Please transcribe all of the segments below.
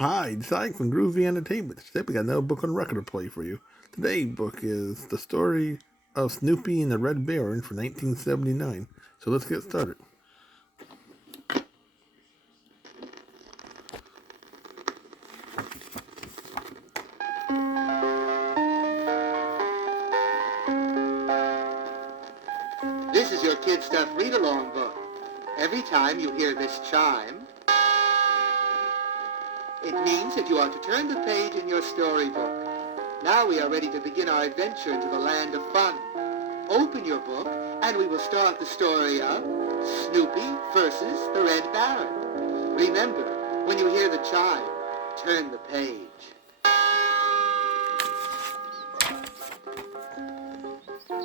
Hi, it's Ike from Groovy Entertainment. Today we got another book on record to play for you. Today's book is The Story of Snoopy and the Red Baron from 1979. So let's get started. This is your Kid Stuff read-along book. Every time you hear this chime, it means that you are to turn the page in your storybook. Now we are ready to begin our adventure into the land of fun. Open your book, and we will start the story of Snoopy versus the Red Baron. Remember, when you hear the chime, turn the page.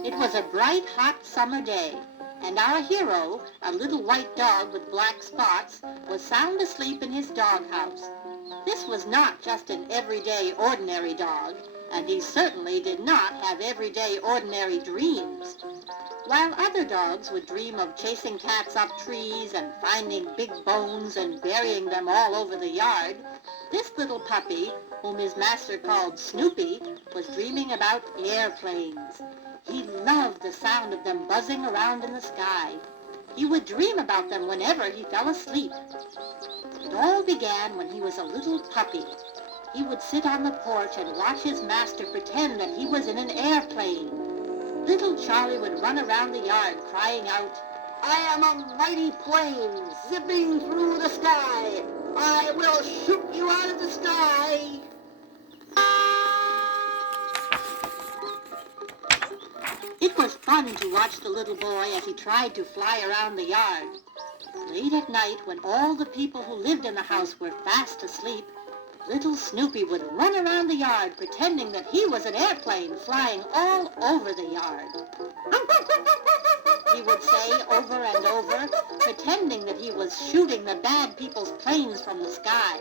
It was a bright, hot summer day, and our hero, a little white dog with black spots, was sound asleep in his doghouse. This was not just an everyday, ordinary dog, and he certainly did not have everyday, ordinary dreams. While other dogs would dream of chasing cats up trees and finding big bones and burying them all over the yard, this little puppy, whom his master called Snoopy, was dreaming about airplanes. He loved the sound of them buzzing around in the sky. He would dream about them whenever he fell asleep. It all began when he was a little puppy. He would sit on the porch and watch his master pretend that he was in an airplane. Little Charlie would run around the yard crying out, "I am a mighty plane zipping through the sky. I will shoot you out of the sky." It was fun to watch the little boy as he tried to fly around the yard. Late at night, when all the people who lived in the house were fast asleep, little Snoopy would run around the yard pretending that he was an airplane flying all over the yard. He would say over and over, pretending that he was shooting the bad people's planes from the sky.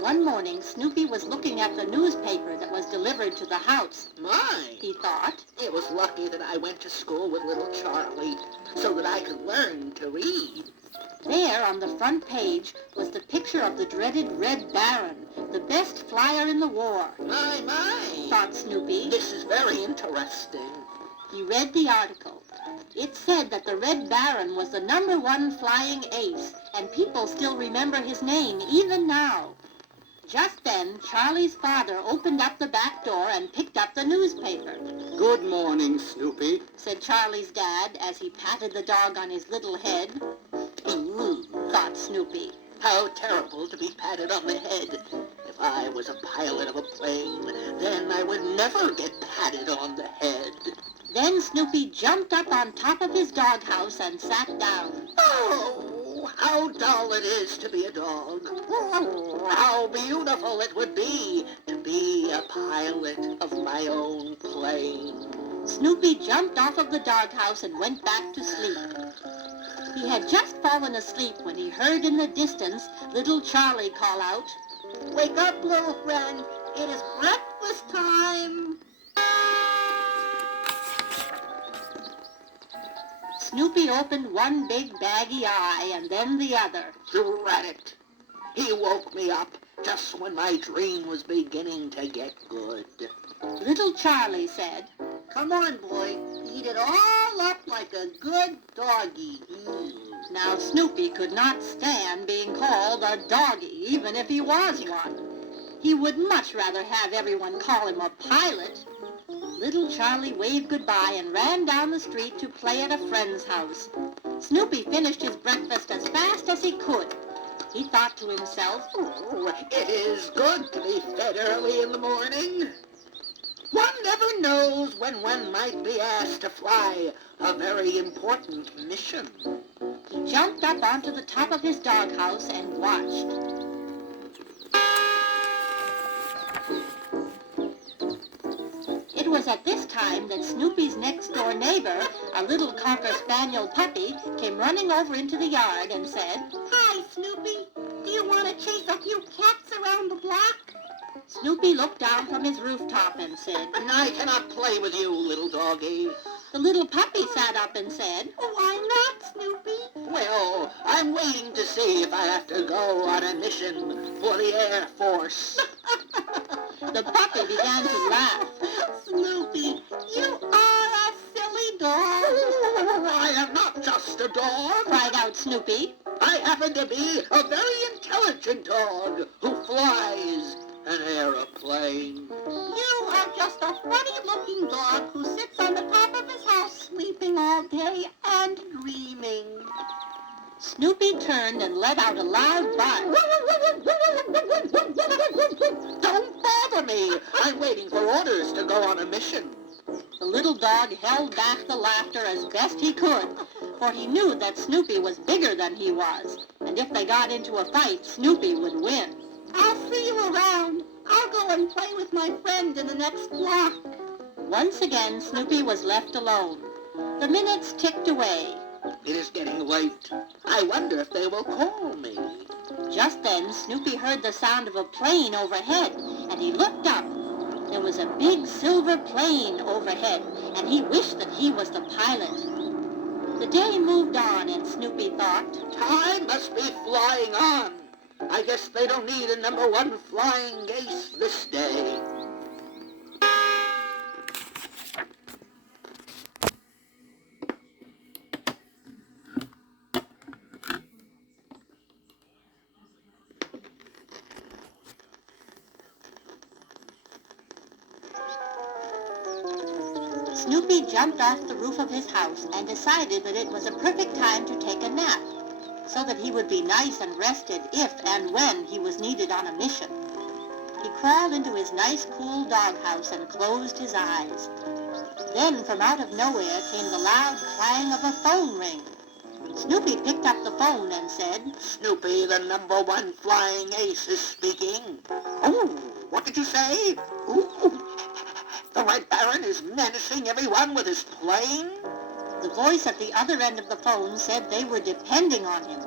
One morning, Snoopy was looking at the newspaper that was delivered to the house. My, He thought, it was lucky that I went to school with little Charlie so that I could learn to read. there on the front page was the picture of the dreaded Red Baron, the best flyer in the war. My, Thought Snoopy. this is very interesting. He read the article. It said that the Red Baron was the #1 flying ace, and people still remember his name even now. Just then, Charlie's father opened up the back door and picked up the newspaper. Good morning, Snoopy. Said Charlie's dad as he patted the dog on his little head. Ooh, Thought Snoopy. how terrible to be patted on the head. If I was a pilot of a plane, then I would never get patted on the head. Then Snoopy jumped up on top of his doghouse and sat down. Oh, how dull it is to be a dog. Oh, how beautiful it would be to be a pilot of my own plane. Snoopy jumped off of the doghouse and went back to sleep. He had just fallen asleep when he heard in the distance little Charlie call out, Wake up, little friend. It is breakfast time. Snoopy opened one big baggy eye and then the other. Drat it. He woke me up just when my dream was beginning to get good. Little Charlie said, Come on, boy. Eat it all up like a good doggy. Now Snoopy could not stand being called a doggy, even if he was one. He would much rather have everyone call him a pilot. Little Charlie waved goodbye and ran down the street to play at a friend's house. Snoopy finished his breakfast as fast as he could. He thought to himself, Oh, it is good to be fed early in the morning. One never knows when one might be asked to fly a very important mission. he jumped up onto the top of his doghouse and watched. It was at this time that Snoopy's next-door neighbor, a little Cocker Spaniel puppy, came running over into the yard and said, Hi, Snoopy. Do you want to chase a few cats around the block? Snoopy looked down from his rooftop and said, I cannot play with you, little doggy. The little puppy sat up and said, "Why not, Snoopy?" Well, I'm waiting to see if I have to go on a mission for the Air Force. The puppy began to laugh. Snoopy, you are a silly dog. I am not just a dog, Cried out Snoopy. I happen to be a very intelligent dog who flies an aeroplane. You are just a funny-looking dog who sits on the top of his house sleeping all day and dreaming. Snoopy turned and let out a loud bark. Don't bother me. I'm waiting for orders to go on a mission. The little dog held back the laughter as best he could, for he knew that Snoopy was bigger than he was, and if they got into a fight, Snoopy would win. "I'll see you around. I'll go and play with my friend in the next block." Once again, Snoopy was left alone. The minutes ticked away. It is getting late. I wonder if they will call me. Just then, Snoopy heard the sound of a plane overhead, and he looked up. There was a big silver plane overhead, and he wished that he was the pilot. The day moved on, and Snoopy thought, Time must be flying on. I guess they don't need a #1 flying ace this day. Snoopy jumped off the roof of his house and decided that it was a perfect time to take a nap, so that he would be nice and rested if and when he was needed on a mission. He crawled into his nice cool doghouse and closed his eyes. Then from out of nowhere came the loud clang of a phone ring. Snoopy picked up the phone and said, Snoopy, the #1 flying ace is speaking. Oh, what did you say? Ooh, the Red Baron is menacing everyone with his plane? The voice at the other end of the phone said they were depending on him.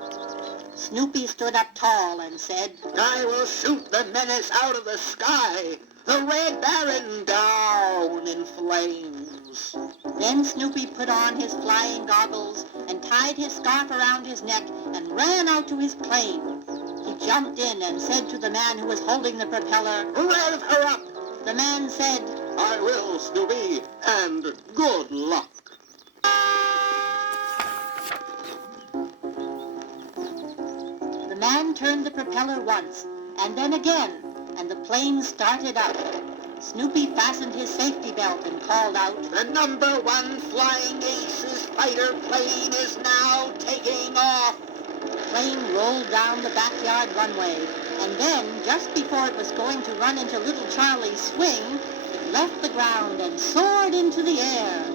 Snoopy stood up tall and said, I will shoot the menace out of the sky. The Red Baron down in flames. Then Snoopy put on his flying goggles and tied his scarf around his neck and ran out to his plane. He jumped in and said to the man who was holding the propeller, Rev her up. The man said, I will, Snoopy, and good luck. The man turned the propeller once, and then again, and the plane started up. Snoopy fastened his safety belt and called out, The #1 flying ace's fighter plane is now taking off. The plane rolled down the backyard runway, and then, just before it was going to run into Little Charlie's swing, it left the ground and soared into the air.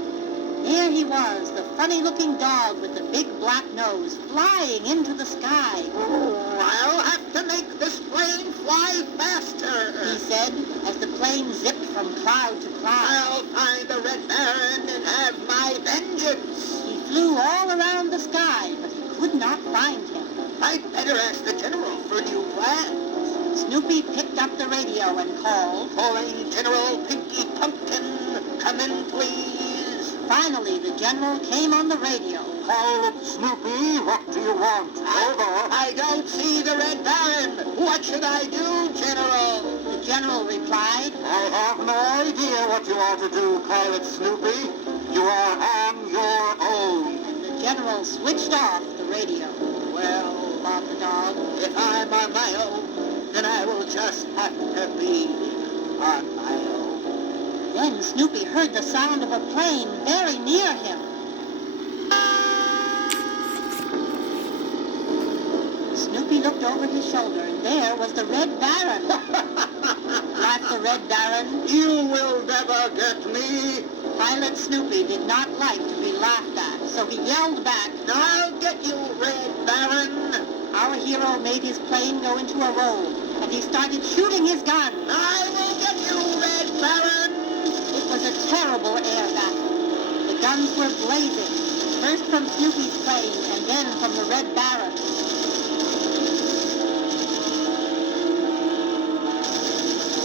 There he was, the funny-looking dog with the big black nose, flying into the sky. Oh, I'll have to make this plane fly faster. He said, as the plane zipped from cloud to cloud. I'll find the Red Baron and have my vengeance. He flew all around the sky, but he could not find him. I'd better ask the General for new plans. Snoopy picked up the radio and called. Calling General Pinky Pumpkin. Come in, please. Finally, the General came on the radio. Pilot Snoopy, what do you want? Over. I don't see the Red Baron. What should I do, General? The General replied, I have no idea what you are to do, Pilot Snoopy. You are on your own. and the General switched off the radio. Well, Thought the dog. if I'm on my own, then I will just have to be on my own. Then Snoopy heard the sound of a plane very near him. Snoopy looked over his shoulder, and there was the Red Baron. Laughed the Red Baron. You will never get me. Pilot Snoopy did not like to be laughed at, so he yelled back. I'll get you, Red Baron. Our hero made his plane go into a roll, and he started shooting his gun. I will get you, Red Baron. It was a terrible air battle. The guns were blazing, first from Snoopy's plane and then from the Red Baron.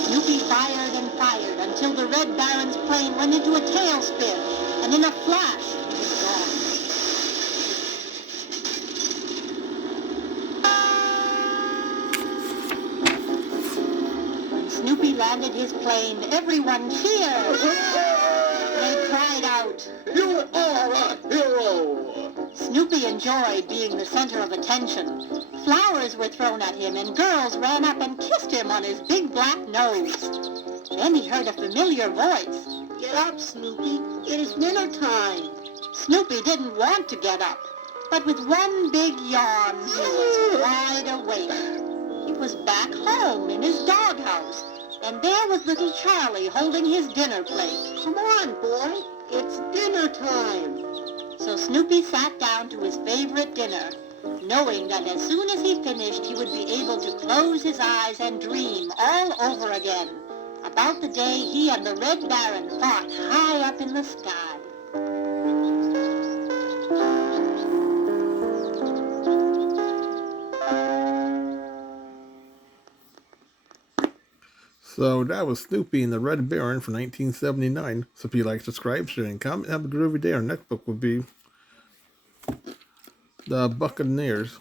Snoopy fired and fired until the Red Baron's plane went into a tailspin, and in a flash, he was gone. When Snoopy landed his plane, everyone cheered. They cried out, You are a hero! Snoopy enjoyed being the center of attention. Flowers were thrown at him, and girls ran up and kissed him on his big black nose. Then he heard a familiar voice. Get up, Snoopy. It is dinner time. Snoopy didn't want to get up, but with one big yawn, he was wide awake. He was back home in his doghouse, and there was little Charlie holding his dinner plate. Come on, boy. It's dinner time. So Snoopy sat down to his favorite dinner, knowing that as soon as he finished, he would be able to close his eyes and dream all over again about the day he and the Red Baron fought high up in the sky. So that was Snoopy and the Red Baron from 1979. So if you like, subscribe, share, and comment, have a groovy day. Our next book will be The Buccaneers.